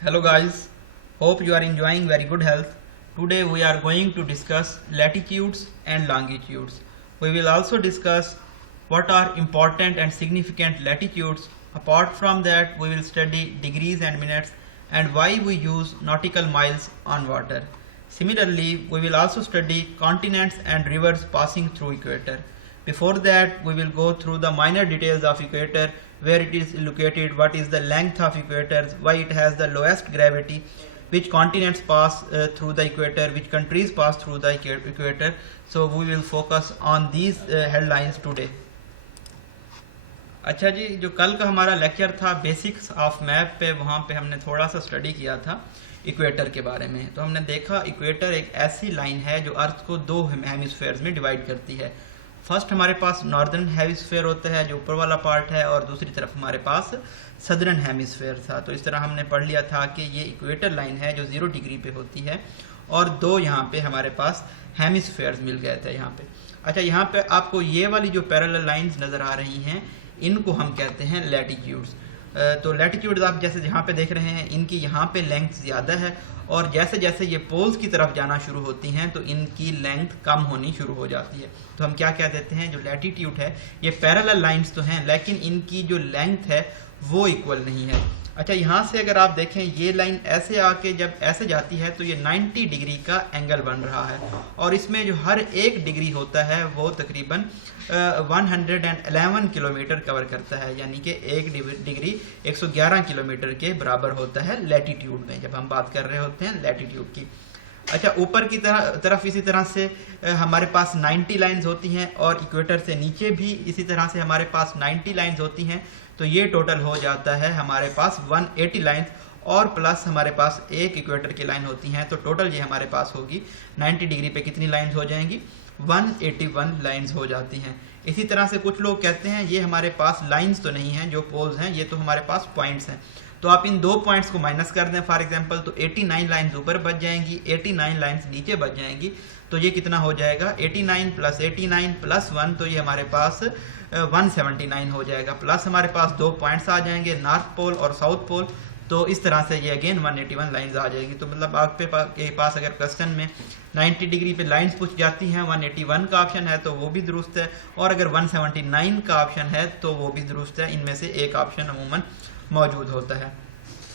Hello guys, hope you are enjoying very good health. Today we are going to discuss latitudes and longitudes. We will also discuss what are important and significant latitudes. Apart from that, we will study degrees and minutes and why we use nautical miles on water. Similarly, we will also study continents and rivers passing through equator. Before that, we will go through the minor details of equator, where it is located, what is the length of equator, why it has the lowest gravity, which continents pass through the equator, which countries pass through the equator. So we will focus on these headlines today. अच्छा जी, जो कल का हमारा lecture था basics of map पे, वहाँ पे हमने थोड़ा सा स्टडी किया था इक्वेटर के बारे में। तो हमने देखा इक्वेटर एक ऐसी लाइन है जो अर्थ को दो हेमिस्फेयर्स में डिवाइड करती है। फर्स्ट हमारे पास नॉर्दर्न हेमिस्फेयर होता है जो ऊपर वाला पार्ट है, और दूसरी तरफ हमारे पास सदर्न हेमिस्फेयर था। तो इस तरह हमने पढ़ लिया था कि ये इक्वेटर लाइन है जो 0 डिग्री पे होती है, और दो यहाँ पे हमारे पास हेमिस्फेयर्स मिल गए थे यहाँ पे। अच्छा, यहाँ पे आपको ये वाली जो पैरेलल लाइंस नज़र आ रही हैं, इनको हम कहते हैं लैटिट्यूड्स। तो लैटिट्यूड्स आप जैसे यहाँ पे देख रहे हैं, इनकी यहाँ पे लेंथ ज़्यादा है, और जैसे जैसे ये पोल्स की तरफ जाना शुरू होती हैं तो इनकी लेंथ कम होनी शुरू हो जाती है। तो हम क्या कह देते हैं, जो लैटिट्यूड है, ये पैरेलल लाइंस तो हैं लेकिन इनकी जो लेंथ है वो इक्वल नहीं है। अच्छा, यहाँ से अगर आप देखें, ये लाइन ऐसे आके जब ऐसे जाती है तो ये 90 डिग्री का एंगल बन रहा है, और इसमें जो हर एक डिग्री होता है वो तकरीबन 111 किलोमीटर कवर करता है, यानी कि एक डिग्री 111 किलोमीटर के बराबर होता है लैटिट्यूड में, जब हम बात कर रहे होते हैं लैटिट्यूड की। अच्छा, ऊपर की तरफ इसी तरह से हमारे पास 90 लाइंस होती हैं, और इक्वेटर से नीचे भी इसी तरह से हमारे पास 90 लाइंस होती हैं। तो ये टोटल हो जाता है हमारे पास 180 लाइंस, और प्लस हमारे पास एक इक्वेटर की लाइन होती हैं। तो टोटल ये हमारे पास होगी 90 डिग्री पे कितनी लाइंस हो जाएंगी, 181 लाइंस हो जाती हैं। इसी तरह से कुछ लोग कहते हैं ये हमारे पास लाइंस तो नहीं हैं जो पोल्स हैं, ये तो हमारे पास पॉइंट्स हैं। तो आप इन दो पॉइंट्स को माइनस कर दें फॉर एग्जांपल, तो 89 लाइंस ऊपर बच जाएंगी, 89 लाइंस नीचे बच जाएंगी। तो ये कितना हो जाएगा, 89 प्लस 89 प्लस 1, तो ये हमारे पास 179 हो जाएगा। प्लस हमारे पास दो पॉइंट्स आ जाएंगे, नॉर्थ पोल और साउथ पोल। तो इस तरह से ये अगेन 181 लाइंस आ जाएगी। तो मतलब आपके पास अगर क्वेश्चन में 90 डिग्री पे लाइंस पूछ जाती हैं, 181 का ऑप्शन है तो वो भी दुरुस्त है, और अगर 179 का ऑप्शन है तो वो भी दुरुस्त है। इनमें से एक ऑप्शन अमूमन मौजूद होता है।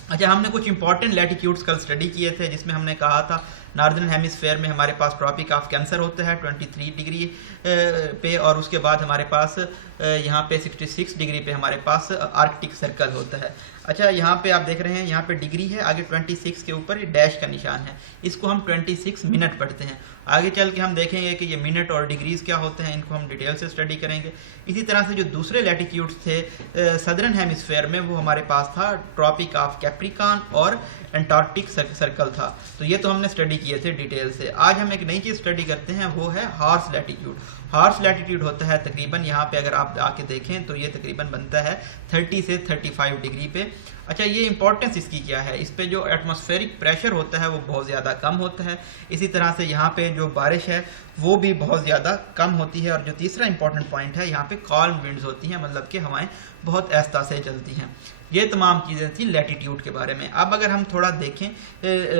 अच्छा, हमने कुछ इंपॉर्टेंट लैटिट्यूड्स कल स्टडी किए थे, जिसमें हमने कहा था नॉर्दर्न हेमिस्फेयर में हमारे पास ट्रॉपिक ऑफ कैंसर होता है 23 डिग्री पे, और उसके बाद हमारे पास यहाँ पे 66 डिग्री पे हमारे पास आर्कटिक सर्कल होता है। अच्छा, यहाँ पे आप देख रहे हैं, यहाँ पे डिग्री है, आगे 26 के ऊपर डैश का निशान है, इसको हम 26 मिनट पढ़ते हैं। आगे चल के हम देखेंगे कि ये मिनट और डिग्रीज क्या होते हैं, इनको हम डिटेल से स्टडी करेंगे। इसी तरह से जो दूसरे लैटिट्यूड्स थे सदर्न हेमिस्फेयर में, वो हमारे पास था ट्रॉपिक ऑफ कैप्रिकॉन और एंटार्क्टिक सर्कल था। तो ये तो हमने स्टडी किए थे डिटेल से। आज हम एक नई चीज़ स्टडी करते हैं, वो है हॉर्स लैटिट्यूड। हॉर्स लैटिट्यूड होता है तकरीबन, यहाँ पे अगर आप आके देखें तो ये तकरीबन बनता है 30 से 35 डिग्री पे। अच्छा, ये इंपॉर्टेंस इसकी क्या है, इस पे जो एटमॉस्फेरिक प्रेशर होता है वो बहुत ज़्यादा कम होता है। इसी तरह से यहाँ पे जो बारिश है वो भी बहुत ज़्यादा कम होती है, और जो तीसरा इंपॉर्टेंट पॉइंट है, यहाँ पे कॉल्म विंड्स होती हैं, मतलब कि हवाएं बहुत आहिस्ता से चलती हैं। ये तमाम चीज़ें थी लैटिट्यूड के बारे में। अब अगर हम थोड़ा देखें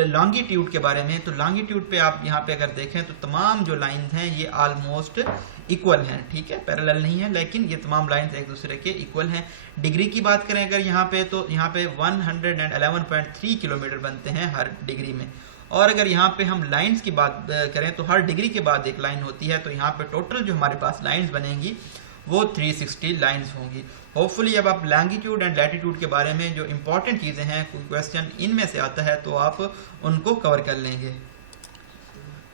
लॉन्गिट्यूड के बारे में, तो लॉन्गिट्यूड पे आप यहाँ पे अगर देखें तो तमाम जो लाइंस हैं ये ऑलमोस्ट इक्वल हैं, ठीक है, पैरेलल नहीं है, लेकिन ये तमाम लाइंस एक दूसरे के इक्वल हैं। डिग्री की बात करें अगर यहाँ पे, तो यहाँ पे 111.3 किलोमीटर बनते हैं हर डिग्री में। और अगर यहाँ पे हम लाइंस की बात करें तो हर डिग्री के बाद एक लाइन होती है, तो यहाँ पे टोटल जो हमारे पास लाइंस बनेंगी वो 360 लाइंस होंगी। होपफुली अब आप लॉन्गिट्यूड एंड लैटिट्यूड के बारे में जो इंपॉर्टेंट चीज़ें हैं, कोई क्वेश्चन इनमें से आता है तो आप उनको कवर कर लेंगे।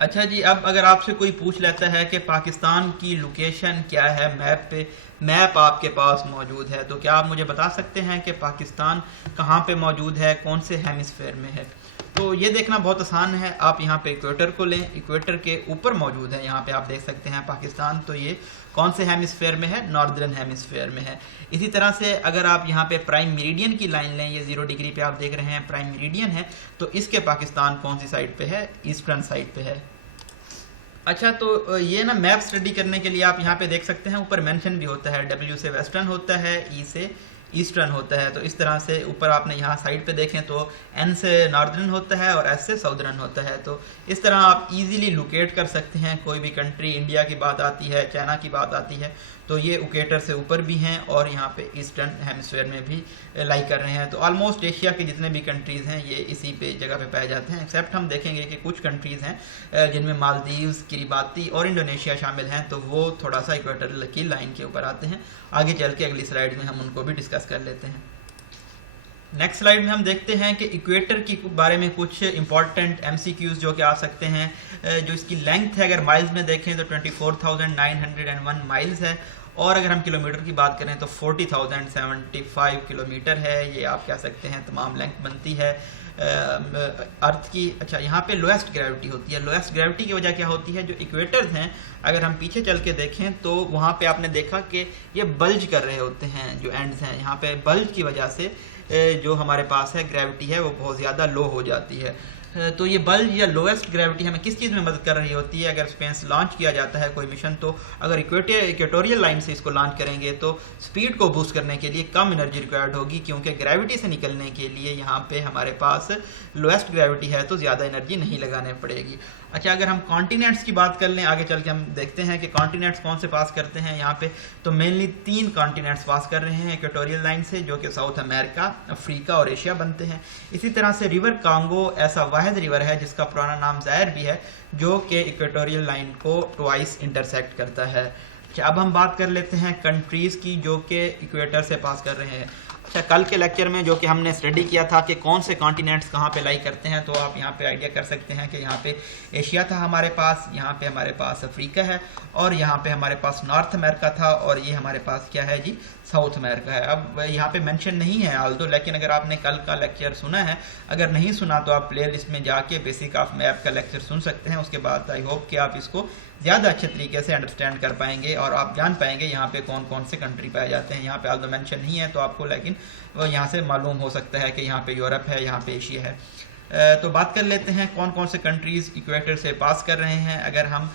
अच्छा जी, अब अगर आपसे कोई पूछ लेता है कि पाकिस्तान की लोकेशन क्या है मैप पे, मैप आपके पास मौजूद है, तो क्या आप मुझे बता सकते हैं कि पाकिस्तान कहाँ पे मौजूद है, कौन से हेमिस्फेयर में है? तो ये देखना बहुत आसान है। आप यहाँ पे इक्वेटर को लें, इक्वेटर के ऊपर मौजूद है, यहाँ पे आप देख सकते हैं पाकिस्तान। तो ये कौन से हेमिस्फेयर में है, नॉर्दर्न हेमिस्फेयर में है। इसी तरह से अगर आप यहाँ पे प्राइम मेरिडियन की लाइन लें, ये 0 डिग्री पे आप देख रहे हैं प्राइम मेरिडियन है, तो इसके पाकिस्तान कौन सी साइड पे है, ईस्टर्न साइड पे है। अच्छा, तो ये ना मैप स्टडी करने के लिए आप यहाँ पे देख सकते हैं, ऊपर मेंशन भी होता है, W से वेस्टर्न होता है, E से ईस्टर्न होता है। तो इस तरह से ऊपर आपने यहाँ साइड पे देखें तो एन से नॉर्दर्न होता है और एस से साउदर्न होता है। तो इस तरह आप इजीली लोकेट कर सकते हैं कोई भी कंट्री। इंडिया की बात आती है, चाइना की बात आती है, तो ये इक्वेटर से ऊपर भी हैं और यहाँ पे ईस्टर्न हेमिस्फीयर में भी लाई कर रहे हैं। तो ऑलमोस्ट एशिया के जितने भी कंट्रीज़ हैं ये इसी पे जगह पे पाए जाते हैं, एक्सेप्ट हम देखेंगे कि कुछ कंट्रीज़ हैं जिनमें मालदीव्स, किरिबाती और इंडोनेशिया शामिल हैं, तो वो थोड़ा सा इक्वेटर की लाइन के ऊपर आते हैं। आगे चल के अगली स्लाइड में हम उनको भी डिस्कस कर लेते हैं। नेक्स्ट स्लाइड में हम देखते हैं कि इक्वेटर के बारे में कुछ इंपॉर्टेंट MCQs जो कि आ सकते हैं। जो इसकी लेंथ है अगर माइल्स में देखें तो 24,901 माइल्स है, और अगर हम किलोमीटर की बात करें तो 40,075 किलोमीटर है। ये आप कह सकते हैं तमाम लेंथ बनती है अर्थ की। अच्छा, यहाँ पे लोएस्ट ग्रेविटी होती है। लोएस्ट ग्रेविटी की वजह क्या होती है, जो इक्वेटर्स हैं अगर हम पीछे चल के देखें तो वहाँ पे आपने देखा कि ये बल्ज कर रहे होते हैं, जो एंड्स हैं यहाँ पे बल्ज की वजह से जो हमारे पास है ग्रेविटी है वो बहुत ज़्यादा लो हो जाती है। तो ये बल्ज या लोएस्ट ग्रेविटी हमें किस चीज़ में मदद कर रही होती है। अगर स्पेस लॉन्च किया जाता है कोई मिशन, तो अगर इक्वेटोरियल लाइन से इसको लॉन्च करेंगे तो स्पीड को बूस्ट करने के लिए कम एनर्जी रिक्वायर्ड होगी, क्योंकि ग्रेविटी से निकलने के लिए यहाँ पे हमारे पास लोएस्ट ग्रेविटी है तो ज़्यादा एनर्जी नहीं लगाने पड़ेगी। अच्छा, अगर हम कॉन्टिनेंट्स की बात कर लें, आगे चल के हम देखते हैं कि कॉन्टिनेंट्स कौन से पास करते हैं। यहाँ पे तो मेनली 3 कॉन्टिनेंट्स पास कर रहे हैं इक्वेटोरियल लाइन से, जो कि साउथ अमेरिका, अफ्रीका और एशिया बनते हैं। इसी तरह से रिवर कांगो ऐसा वाहिद रिवर है जिसका पुराना नाम जायर भी है, जो कि इक्वेटोरियल लाइन को ट्वाइस इंटरसेक्ट करता है। अच्छा, अब हम बात कर लेते हैं कंट्रीज़ की जो कि इक्वेटर से पास कर रहे हैं। अच्छा, कल के लेक्चर में जो कि हमने स्टडी किया था कि कौन से कॉन्टिनेंट्स कहाँ पे लाई करते हैं, तो आप यहाँ पे आइडिया कर सकते हैं कि यहाँ पे एशिया था हमारे पास, यहाँ पे हमारे पास अफ्रीका है, और यहाँ पे हमारे पास नॉर्थ अमेरिका था, और ये हमारे पास क्या है जी, साउथ अमेरिका है। अब यहाँ पे मेंशन नहीं है आल्दो, लेकिन अगर आपने कल का लेक्चर सुना है, अगर नहीं सुना तो आप प्लेलिस्ट में जाके बेसिक ऑफ मैप का लेक्चर सुन सकते हैं। उसके बाद आई होप कि आप इसको ज़्यादा अच्छे तरीके से अंडरस्टैंड कर पाएंगे और आप जान पाएंगे यहाँ पे कौन कौन से कंट्री पाए जाते हैं। यहाँ पे आल्दो मेंशन नहीं है तो आपको, लेकिन यहाँ से मालूम हो सकता है कि यहाँ पे यूरोप है, यहाँ पे एशिया है। तो बात कर लेते हैं कौन कौन से कंट्रीज़ इक्वेटर से पास कर रहे हैं। अगर हम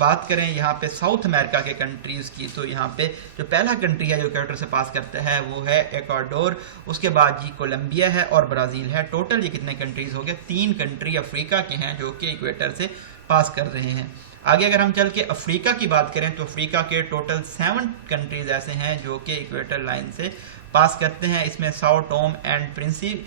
बात करें यहाँ पे साउथ अमेरिका के कंट्रीज़ की, तो यहाँ पे जो पहला कंट्री है जो इक्वेटर से पास करता है वो है इक्वाडोर, उसके बाद जी कोलंबिया है और ब्राज़ील है। टोटल ये कितने कंट्रीज़ हो गए, 3 कंट्री अफ्रीका के हैं जो कि इक्वेटर से पास कर रहे हैं। आगे अगर हम चल के अफ्रीका की बात करें तो अफ्रीका के टोटल 7 कंट्रीज़ ऐसे हैं जो कि इक्वेटर लाइन से पास करते हैं। इसमें साओ टोम एंड प्रिंसिप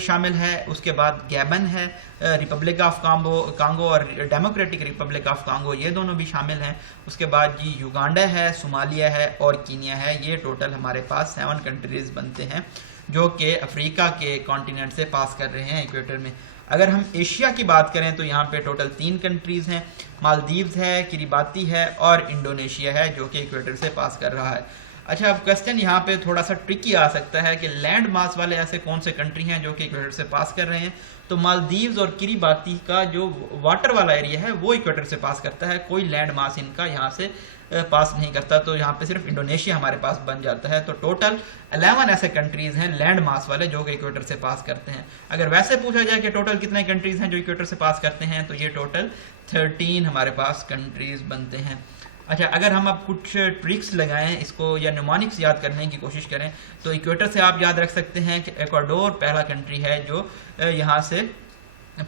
शामिल है, उसके बाद गैबन है, रिपब्लिक ऑफ कांगो और डेमोक्रेटिक रिपब्लिक ऑफ कांगो, ये दोनों भी शामिल हैं। उसके बाद जी युगांडा है, सोमालिया है और कीनिया है। ये टोटल हमारे पास 7 कंट्रीज़ बनते हैं जो कि अफ्रीका के कॉन्टिनेंट से पास कर रहे हैं इक्वेटर में। अगर हम एशिया की बात करें तो यहाँ पे टोटल 3 कंट्रीज़ हैं, मालदीव्स है, किरिबाती है और इंडोनेशिया है जो कि इक्वेटर से पास कर रहा है। अच्छा, अब क्वेश्चन यहाँ पे थोड़ा सा ट्रिकी आ सकता है कि लैंड मास वाले ऐसे कौन से कंट्री हैं जो कि इक्वेटर से पास कर रहे हैं। तो मालदीव्स और किरिबाती का जो वाटर वाला एरिया है वो इक्वेटर से पास करता है, कोई लैंड मास इनका यहाँ से पास नहीं करता। तो यहाँ पे सिर्फ इंडोनेशिया हमारे पास बन जाता है। तो टोटल 11 ऐसे कंट्रीज़ हैं लैंड मास वाले जो कि इक्वेटर से पास करते हैं। अगर वैसे पूछा जाए कि टोटल कितने कंट्रीज़ हैं जो इक्वेटर से पास करते हैं, तो ये टोटल 13 हमारे पास कंट्रीज़ बनते हैं। अच्छा, अगर हम अब कुछ ट्रिक्स लगाएं इसको या न्यूमोनिक्स याद करने की कोशिश करें, तो इक्वेटर से आप याद रख सकते हैं कि इक्वाडोर पहला कंट्री है जो यहाँ से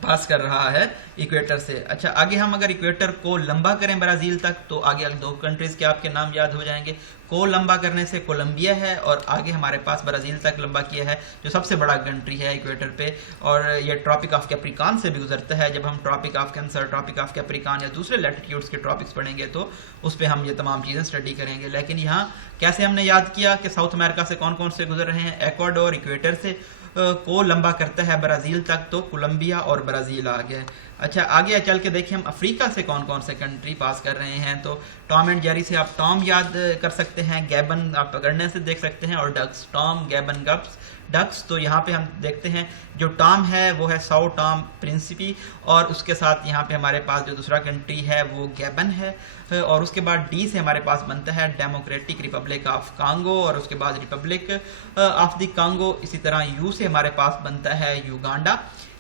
पास कर रहा है इक्वेटर से। अच्छा, आगे हम अगर इक्वेटर को लंबा करें ब्राज़ील तक, तो आगे 2 कंट्रीज़ के आपके नाम याद हो जाएंगे। को लंबा करने से कोलंबिया है, और आगे हमारे पास ब्राज़ील तक लंबा किया है जो सबसे बड़ा कंट्री है इक्वेटर पे, और ये ट्रॉपिक ऑफ कैप्रिकॉन से भी गुजरता है। जब हम Tropic of Cancer, Tropic of Capricorn या दूसरे लैटिट्यूड्स के ट्रॉपिक्स पढ़ेंगे तो उस पर हम ये तमाम चीज़ें स्टडी करेंगे। लेकिन यहाँ कैसे हमने याद किया कि साउथ अमेरिका से कौन कौन से गुजर रहे हैं, इक्वाडोर इक्वेटर से को लंबा करता है ब्राज़ील तक, तो कोलंबिया और ब्राज़ील आ गया। अच्छा, आगे चल के देखिए हम अफ्रीका से कौन कौन से कंट्री पास कर रहे हैं। तो टॉम एंड जेरी से आप टॉम याद कर सकते हैं, गैबन आप पकड़ने से देख सकते हैं, और डक्स, टॉम गैबन गप्स डक्स। तो यहाँ पे हम देखते हैं जो टॉम है वो है साओ टॉम प्रिंसिपी, और उसके साथ यहाँ पे हमारे पास जो दूसरा कंट्री है वो गैबन है, और उसके बाद डी से हमारे पास बनता है डेमोक्रेटिक रिपब्लिक ऑफ कांगो, और उसके बाद रिपब्लिक ऑफ द कांगो। इसी तरह यू से हमारे पास बनता है युगांडा,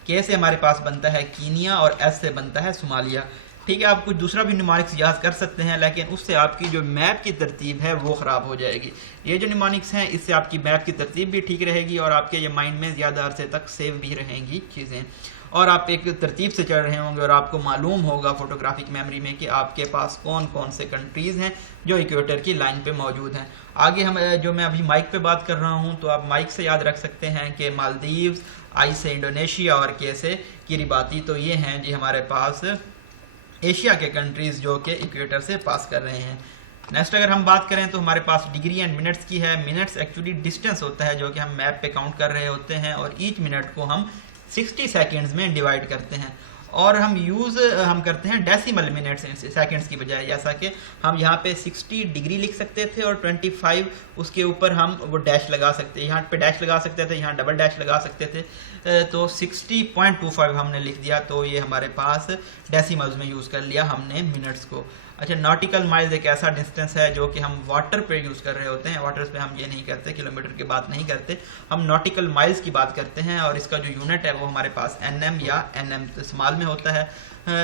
के से हमारे पास बनता है कीनिया, और एस से बनता है सोमालिया। ठीक है, आप कुछ दूसरा भी न्यूमेरिक्स याद कर सकते हैं, लेकिन उससे आपकी जो मैप की तरतीब है वो ख़राब हो जाएगी। ये जो न्यूमेरिक्स हैं इससे आपकी मैप की तरतीब भी ठीक रहेगी और आपके ये माइंड में ज़्यादा अरसे तक सेव भी रहेंगी चीज़ें, और आप एक तरतीब से चल रहे होंगे और आपको मालूम होगा फोटोग्राफिक मेमोरी में कि आपके पास कौन कौन से कंट्रीज़ हैं जो इक्वेटर की लाइन पे मौजूद हैं। आगे हम जो मैं अभी माइक पे बात कर रहा हूँ, तो आप माइक से याद रख सकते हैं कि मालदीव्स, आई से इंडोनेशिया और के से किरिबाती, तो ये हैं जी हमारे पास एशिया के कंट्रीज़ जो कि इक्वेटर से पास कर रहे हैं। नेक्स्ट अगर हम बात करें तो हमारे पास डिग्री एंड मिनट्स की है। मिनट्स एक्चुअली डिस्टेंस होता है जो कि हम मैप पे काउंट कर रहे होते हैं, और ईच मिनट को हम 60 सेकेंड्स में डिवाइड करते हैं, और हम करते हैं डेसिमल मिनट्स सेकेंड्स की बजाय। जैसा कि हम यहाँ पे 60 डिग्री लिख सकते थे और 25 उसके ऊपर हम वो डैश लगा सकते, यहाँ पे डैश लगा सकते थे, यहाँ डबल डैश लगा सकते थे, तो 60.25 हमने लिख दिया, तो ये हमारे पास डेसिमल्स में यूज़ कर लिया हमने मिनट्स को। अच्छा, नॉटिकल माइल्स एक ऐसा डिस्टेंस है जो कि हम वाटर पे यूज़ कर रहे होते हैं। वाटर्स पे हम ये नहीं करते, किलोमीटर की बात नहीं करते, हम नॉटिकल माइल्स की बात करते हैं, और इसका जो यूनिट है वो हमारे पास NM या NM स्मॉल में होता है।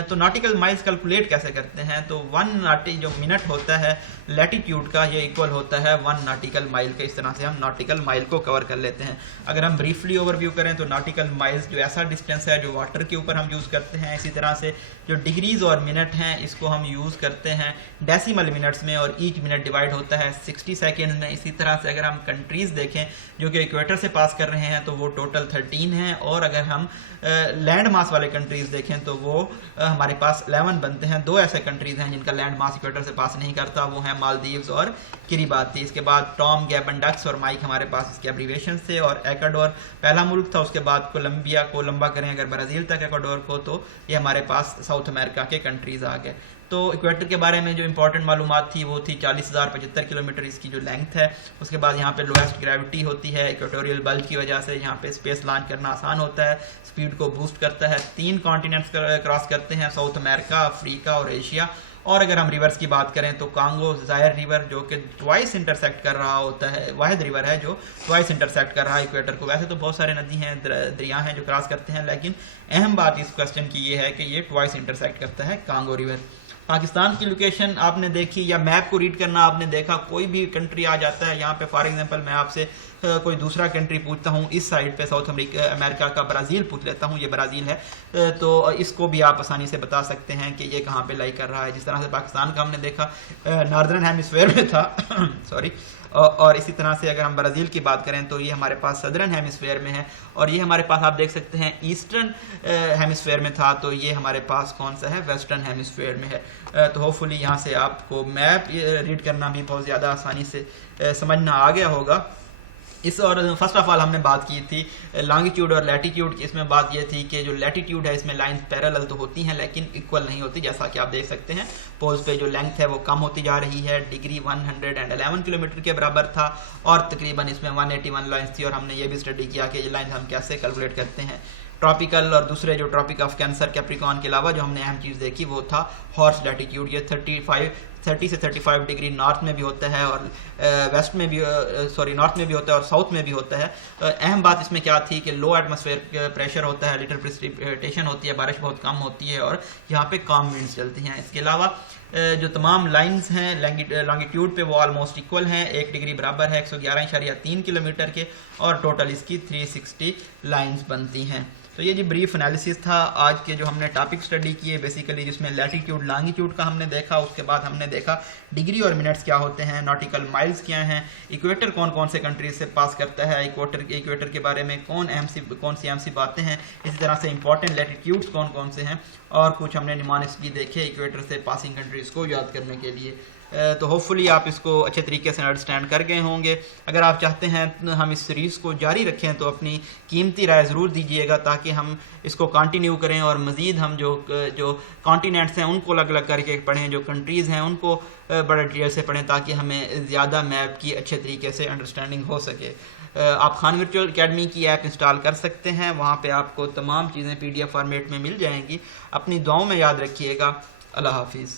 तो नॉटिकल माइल्स कैलकुलेट कैसे करते हैं, तो 1 नॉटी जो मिनट होता है लैटिट्यूड का, ये इक्वल होता है 1 नॉटिकल माइल के। इस तरह से हम नॉटिकल माइल को कवर कर लेते हैं। अगर हम ब्रीफली ओवरव्यू करें तो नॉटिकल माइल्स जो ऐसा डिस्टेंस है जो वाटर के ऊपर हम यूज़ करते हैं। इसी तरह से जो डिग्रीज और मिनट हैं इसको हम यूज़ करते हैं डेसिमल मिनट्स में, और ईच मिनट डिवाइड होता है 60 सेकेंड में। इसी तरह से अगर हम कंट्रीज़ देखें जो कि इक्वेटर से पास कर रहे हैं तो वो टोटल 13 हैं, और अगर हम लैंड मास वाले कंट्रीज़ देखें तो वो हमारे पास 11 बनते हैं। 2 ऐसे कंट्रीज़ हैं जिनका लैंड मास इक्वेटर से पास नहीं करता, वो हैं मालदीव्स और किरिबाती। इसके बाद टॉम, गैबन, डक्स और माइक हमारे पास इसके एब्रीवेशन से, और एक्वाडोर पहला मुल्क था। उसके बाद कोलंबिया को लंबा करें अगर ब्राज़ील तक एक्वाडोर को, तो ये हमारे पास साउथ अमेरिका के कंट्रीज़ आ गए। तो इक्वेटर के बारे में जो इंपॉर्टेंट मालूमात थी वो थी 40,075 किलोमीटर इसकी जो लेंथ है। उसके बाद यहाँ पे लोएस्ट ग्रेविटी होती है इक्वेटोरियल बल्ज की वजह से, यहाँ पे स्पेस लॉन्च करना आसान होता है, स्पीड को बूस्ट करता है। 3 कॉन्टिनेंट्स क्रॉस करते हैं, साउथ अमेरिका, अफ्रीका और एशिया। और अगर हम रिवर्स की बात करें तो कांगो जायर रिवर जो कि ट्वाइस इंटरसेक्ट कर रहा होता है, वाहिद रिवर है जो ट्वाइस इंटरसेक्ट कर रहा है इक्वेटर को। वैसे तो बहुत सारे नदी हैं, दरिया हैं जो क्रॉस करते हैं, लेकिन अहम बात इस क्वेश्चन की ये है कि ये ट्वाइस इंटरसेक्ट करता है कांगो रिवर। पाकिस्तान की लोकेशन आपने देखी या मैप को रीड करना आपने देखा, कोई भी कंट्री आ जाता है यहाँ पे। फॉर एग्जांपल मैं आपसे कोई दूसरा कंट्री पूछता हूँ, इस साइड पे साउथ अमेरिका का ब्राज़ील पूछ लेता हूँ, ये ब्राज़ील है, तो इसको भी आप आसानी से बता सकते हैं कि ये कहाँ पे लाई कर रहा है। जिस तरह से पाकिस्तान का हमने देखा नॉर्दर्न हेमिस्फीयर में था सॉरी, और इसी तरह से अगर हम ब्राज़ील की बात करें तो ये हमारे पास सदर्न हेमिस्फीयर में है, और ये हमारे पास आप देख सकते हैं ईस्टर्न हेमिस्फीयर में था, तो ये हमारे पास कौन सा है, वेस्टर्न हेमिस्फीयर में है। तो होपफुली यहाँ से आपको मैप रीड करना भी बहुत ज़्यादा आसानी से समझना आ गया होगा। इस और फर्स्ट ऑफ ऑल हमने बात की थी लॉन्गिट्यूड और लैटिट्यूड की। इसमें बात ये थी कि जो लैटिट्यूड है इसमें लाइन पैरेलल तो होती हैं लेकिन इक्वल नहीं होती, जैसा कि आप देख सकते हैं पोज पे जो लेंथ है वो कम होती जा रही है। डिग्री 111 किलोमीटर के बराबर था और तकरीबन इसमें 181 लाइन्स थी, और हमने ये भी स्टडी किया कि ये लाइन हम कैसे कैलकुलेट करते हैं। ट्रॉपिकल और दूसरे जो ट्रॉपिक ऑफ कैंसर, कैप्रिकॉन के अलावा जो हमने अहम चीज़ देखी वो था हॉर्स लैटिट्यूड। ये 30 से 35 डिग्री नॉर्थ में भी होता है और वेस्ट में भी नॉर्थ में भी होता है और साउथ में भी होता है। अहम बात इसमें क्या थी कि लो एटमॉस्फेयर प्रेशर होता है, लिटिल प्रेसिपिटेशन होती है, बारिश बहुत कम होती है और यहाँ पे कम विंड्स चलती हैं। इसके अलावा जो तमाम लाइंस हैं लॉन्गिट्यूड पे वो ऑलमोस्ट इक्वल हैं, 1 डिग्री बराबर है 111.3 किलोमीटर के, और टोटल इसकी 360 लाइंस बनती हैं। तो ये जी ब्रीफ एनालिसिस था आज के जो हमने टॉपिक स्टडी किए बेसिकली, जिसमें लैटिट्यूड लॉन्गिट्यूड का हमने देखा, उसके बाद हमने देखा डिग्री और मिनट्स क्या होते हैं, नॉटिकल माइल्स क्या हैं, इक्वेटर कौन कौन से कंट्रीज से पास करता है, इक्वेटर के बारे में कौन सी अहम सी बातें हैं, इसी तरह से इंपॉर्टेंट लैटिट्यूड्स कौन कौन से हैं, और कुछ हमने निमोनिक्स भी देखे इक्वेटर से पासिंग कंट्रीज़ को याद करने के लिए। तो होपफुली आप इसको अच्छे तरीके से अंडरस्टैंड कर गए होंगे। अगर आप चाहते हैं हम इस सीरीज़ को जारी रखें तो अपनी कीमती राय ज़रूर दीजिएगा ताकि हम इसको कंटिन्यू करें और मज़ीद हम जो कॉन्टिनेंट्स हैं उनको अलग अलग करके पढ़ें, जो कंट्रीज़ हैं उनको बड़े डिटेल से पढ़ें ताकि हमें ज़्यादा मैप की अच्छे तरीके से अंडरस्टैंडिंग हो सके। आप खान वर्चुअल अकेडमी की ऐप इंस्टॉल कर सकते हैं, वहाँ पे आपको तमाम चीज़ें PDF फॉर्मेट में मिल जाएंगी। अपनी दुआओं में याद रखिएगा। अल्लाह हाफिज़।